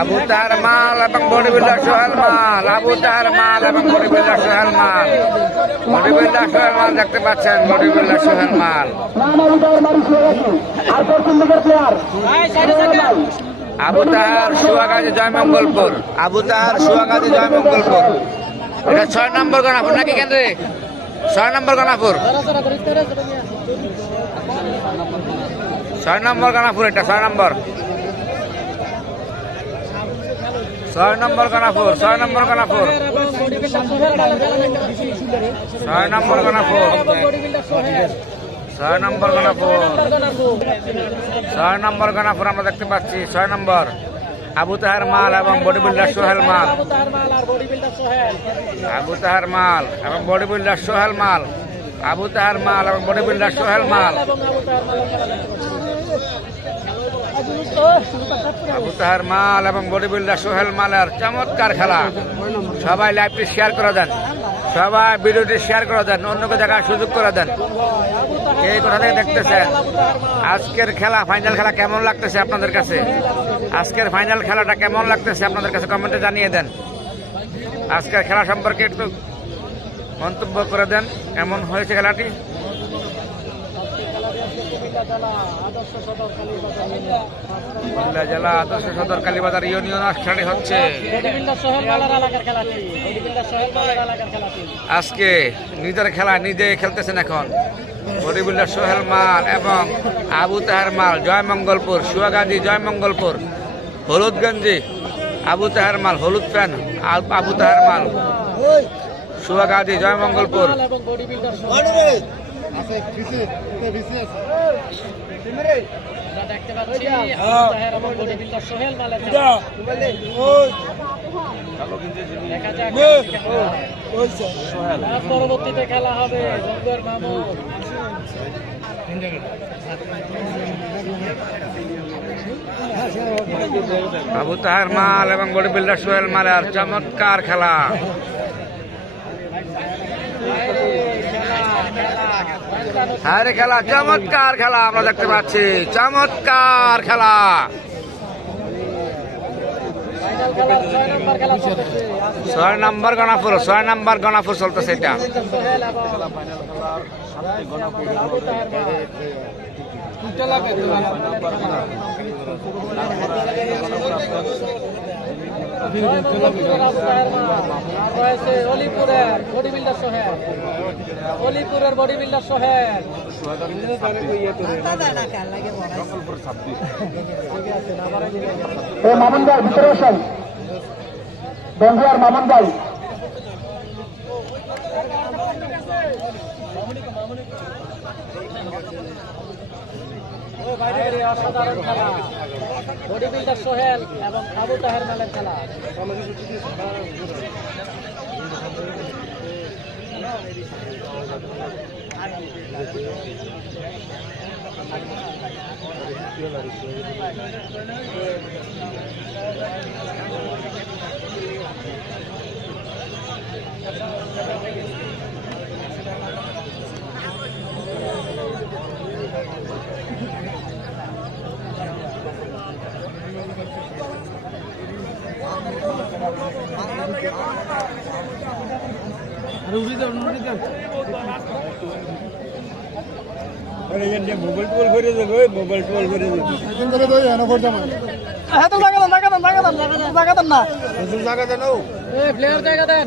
আবু তাহার মাল এবং বডি বিল্ডার সোহেল মাল আবু তাহার মাল এবং বডি বিল্ডার সোহেল মাল। বডি বিল্ডার সোহেল মাল দেখতে পাচ্ছেন বডি বিল্ডার সোহেল মাল। আবু তাহার সুয়াগাজী জয়মঙ্গলপুর আবু তাহার সুয়াগাজী জয়মঙ্গলপুর এটা ছয় নম্বর গণাপুর নাকি কেন্দ্রে? ছয় নম্বর গণাপুর ছয় নম্বর গণাপুর এটা ছয় নম্বর। ছয় নম্বর গণাপুর ছয় নম্বর গণাপুর ছয় নম্বর গণাপুর ছয় নম্বর গণাপুর ছয় নম্বর গণাপুর আমরা দেখতে পাচ্ছি, ছয় নম্বর। আবু তাহার মাল এবং বডি বিল্ডার সোহেল মাল। আবু তাহার মাল এবং বডি বিল্ডার সোহেল মাল। আবু তাহার মাল এবং বডি বিল্ডার সোহেল মাল। আবু মাল এবং বডি বিল্ডার সোহেল মালের চমৎকার খেলা। সবাই লাইভটি শেয়ার করে দেন। সবাই ভিডিওটি শেয়ার করে দেন, অন্যকে দেখার সুযোগ করে দেন। এই কোথা থেকে দেখতেছেন আজকের খেলা ফাইনাল খেলা কেমন লাগতেছে আপনাদের কাছে? আজকের ফাইনাল খেলাটা কেমন লাগতেছে আপনাদের কাছে কমেন্টে জানিয়ে দেন। আজকের খেলা সম্পর্কে একটু মন্তব্য করে দেন, এমন হয়েছে খেলাটি। কুমিল্লা জেলা আদর্শ সদর কালীবাজার ইউনিয়ন খেলাটি হচ্ছে। আজকে নিজের খেলা নিজে খেলতেছেন এখন। বিল্ডার সোহেল মাল এবং আবু তাহার মাল জয়মঙ্গলপুর সুয়াগাজী জয়মঙ্গলপুর হলুদগঞ্জি। আবু তাহার মাল হলুদ প্যান আবু তাহার মাল। সুয়াগাজী জয়মঙ্গলপুর। দেখতে পাচ্ছি আবু তাহের এবং বডি বিল্ডার সোহেল মালের খেলা। দেখা যাক আর পরবর্তীতে খেলা হবে জঙ্গর মামুন আবু তাহার মাল এবং বডি বিল্ডার সোহেল মালের চমৎকার খেলা হারে খেলা, চমৎকার খেলা আমরা দেখতে পাচ্ছি, চমৎকার খেলা। ছয় নম্বর গণাপুর ছয় নম্বর গণাপুর চলতেছে এটা। রয়েছে অলিপুরের বডি বিল্ডার সোহেল অলিপুরের বডি বিল্ডার সোহেল মামুন ভাই ভিতরে আসেন বন্ধুয়ার মামুন ভাই অসাধারণ খেলা। বডি বিল্ডার সোহেল এবং আবু তাহের মালের খেলা। মোবাইল টোল করে দেবে মোবাইল টোল করে দেবে হ্যাঁ তো জায়গা দেন জায়গা দেন জায়গা দেন জায়গা দেন না। জায়গা দেন এই প্লেয়ার জায়গা দেন।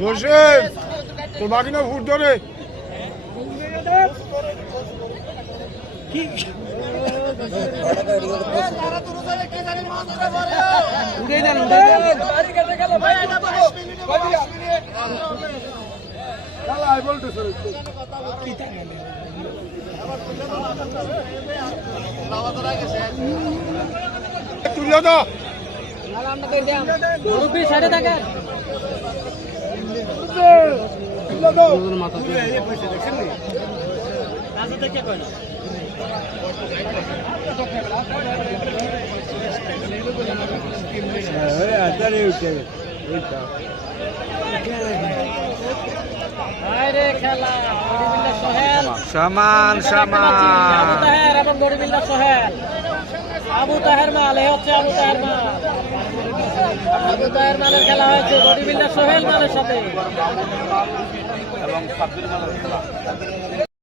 জোসেফ তোর বাকি না ফুট ধরে যান উঠে বিল্ডার সোহেল সমান সমান। এবং বডি বিল্ডার সোহেল আবু তাহের মাল এ হচ্ছে আবু তাহের মাল। আবু তাহের মালের খেলা হয়েছে বডি বিল্ডার সোহেল মালের সাথে।